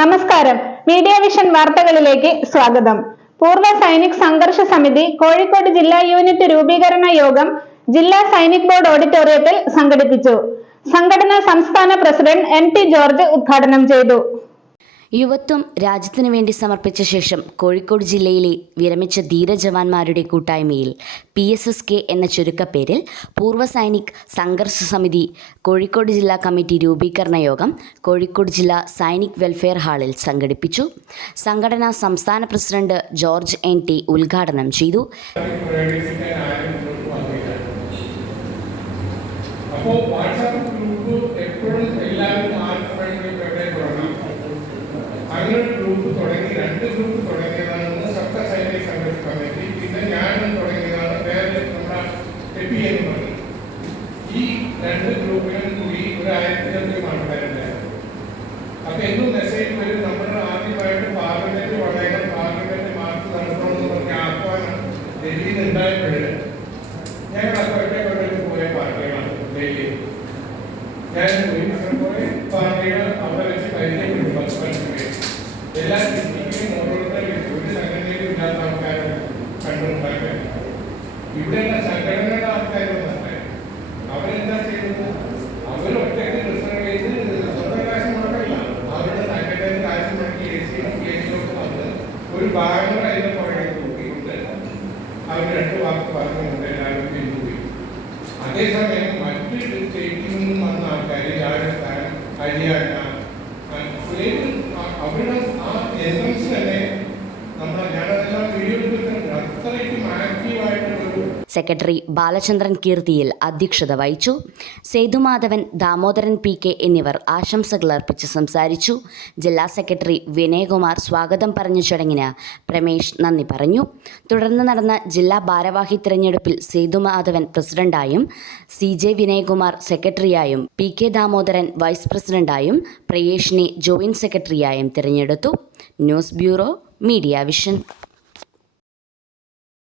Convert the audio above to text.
നമസ്കാരം. Media vision വാർത്തകളിലേക്ക് സ്വാഗതം. പൂർവ സൈനിക് സംഘർഷ സമിതി കോഴിക്കോട് ജില്ലാ യൂണിറ്റ് രൂപീകരണ യോഗം ജില്ലാ സൈനിക് ബോർഡ് ഓഡിറ്റോറിയത്തിൽ സംഘടിപ്പിച്ചു. സംഘടന സംസ്ഥാന പ്രസിഡന്റ് എം ടി ജോർജ് ഉദ്ഘാടനം ചെയ്തു. യുവത്വം രാജ്യത്തിനു വേണ്ടി സമർപ്പിച്ച ശേഷം കോഴിക്കോട് ജില്ലയിലെ വിരമിച്ച ധീരജവാന്മാരുടെ കൂട്ടായ്മയിൽ പി എസ് എസ് കെ എന്ന ചുരുക്കപ്പേരിൽ പൂർവ സൈനിക് സംഘർഷ സമിതി കോഴിക്കോട് ജില്ലാ കമ്മിറ്റി രൂപീകരണ യോഗം കോഴിക്കോട് ജില്ലാ സൈനിക് വെൽഫെയർ ഹാളിൽ സംഘടിപ്പിച്ചു. സംഘടനാ സംസ്ഥാന പ്രസിഡന്റ് ജോർജ് എൻ ടി ഉദ്ഘാടനം ചെയ്തു. പ്രവേശിക്കാൻ ആരും മുന്നോട്ട് വന്നില്ല അപ്പോ വാട്സാപ്പ് ഗ്രൂപ്പ് എപ്പോഴും എല്ലാവരും ആർക്കും വേണമെങ്കിലും എവിടെ തുടങ്ങാം അങ്ങനെ ഒരു ഗ്രൂപ്പ് തുടങ്ങി രണ്ട് ഗ്രൂപ്പ് തുടങ്ങിയതാണ് ഒന്ന് സപ്ത സൈനിക സംഘർഷ കമ്മിറ്റി പിന്നെ ഞാനും തുടങ്ങിയതാണ് വേറെ നമ്മുടെ എപ്പി എന്ന് പറഞ്ഞു ഈ രണ്ട് ഗ്രൂപ്പിലും കൂടി ഒരു ആയിരത്തി അഞ്ഞൂറ് ആൾക്കാരുണ്ടായിരുന്നു അപ്പൊ എന്നും മെസ്സേജ് വരും. നമ്മൾ ആദ്യമായിട്ട് പാർലമെന്റ് വളരണം പാർലമെന്റ് മാർക്ക് നടത്തണമെന്ന് പറഞ്ഞ ആഹ്വാനം ഡൽഹിയിൽ ഉണ്ടായപ്പോഴ് ഞങ്ങൾ അപ്പോഴത്തെ കൊണ്ടൊക്കെ പോയ പാർട്ടികളാണ് ഡൽഹിയിൽ ഞാൻ പോയി. അങ്ങനെ കുറെ പാർട്ടികൾ അവിടെ വെച്ച് പരിചയപ്പെട്ടു. പതിനഞ്ച് പേര് എല്ലാ ഡിസ്ട്രിക്റ്റിലും ഓരോരുത്തരും ഒരു സംഘടനയിലും ഇല്ലാത്ത ആൾക്കാരെ കണ്ടുണ്ടാക്കാൻ. ഇവിടെയുള്ള ആൾക്കാരൊന്നല്ല അവരെന്താ ചെയ്തത് അവർ ഒറ്റയ്ക്ക് റിസർവ് ചെയ്ത് സ്വന്തം കാശ് മുടക്കില്ല അവരുടെ സംഘടന കാശ് മുടക്കി എ സിയിലും പി എസിലൊക്കെ വന്ന് ഒരു ഭാഗങ്ങൾ അതിന്റെ പുറകെ അവർ രണ്ട് വാക്ക് പറഞ്ഞുകൊണ്ട് എല്ലാവരും പിന്തുപോയി അതേസമയം മറ്റ് സ്റ്റേറ്റിൽ നിന്നും വന്ന ആൾക്കാർ രാജസ്ഥാൻ ഹരിയാന സെക്രട്ടറി ബാലചന്ദ്രൻ കീർത്തിയിൽ അധ്യക്ഷത വഹിച്ചു. സേതുമാധവൻ ദാമോദരൻ പി കെ എന്നിവർ ആശംസകൾ അർപ്പിച്ച് സംസാരിച്ചു. ജില്ലാ സെക്രട്ടറി വിനയകുമാർ സ്വാഗതം പറഞ്ഞ ചടങ്ങിന് പ്രമേഷ് നന്ദി പറഞ്ഞു. തുടർന്ന് നടന്ന ജില്ലാ ഭാരവാഹി തിരഞ്ഞെടുപ്പിൽ സേതുമാധവൻ പ്രസിഡന്റായും സി ജെ വിനയകുമാർ സെക്രട്ടറിയായും പി കെ ദാമോദരൻ വൈസ് പ്രസിഡന്റായും പ്രയേഷിനെ ജോയിന്റ് സെക്രട്ടറിയായും തിരഞ്ഞെടുത്തു. News bureau media vision.